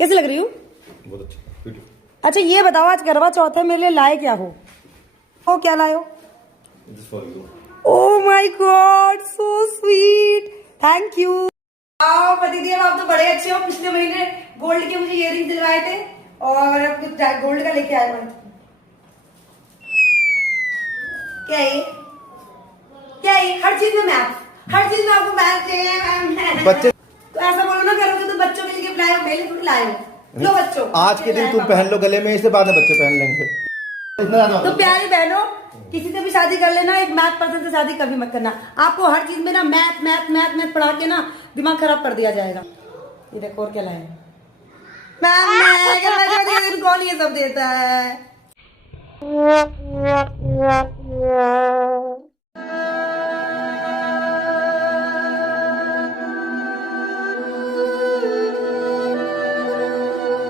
कैसी लग रही हूँ? बहुत अच्छा। अच्छा ये बताओ, आज करवा चौथ है, मेरे लिए लाए क्या हो? ओ क्या लाए हो? Oh my God, so sweet, thank you. पतिदेव आप तो बड़े अच्छे हो। पिछले महीने गोल्ड के मुझे इयररिंग दिलवाए थे और अब कुछ गोल्ड का लेके आए। क्या है? क्या है? हर चीज में मैथ, हर चीज में आपको मैथ चाहिए। बच्चे तो ऐसा बोलो ना, करोगे तो बच्चों के लिए लाए हो, मेरे लिए लाए हो। लो बच्चों, आज के दिन तुम पहन लो गले में, इसके बाद में बच्चे पहन लेंगे। तो प्यारी बहनों, किसी से भी शादी कर लेना, एक मैथ पर्सन से शादी कभी मत करना। आपको हर चीज में ना मैथ मैथ मैथ मैथ पढ़ा के ना दिमाग खराब कर दिया जाएगा। ये देखो और क्या लाए मैम, कौन ये सब देता है?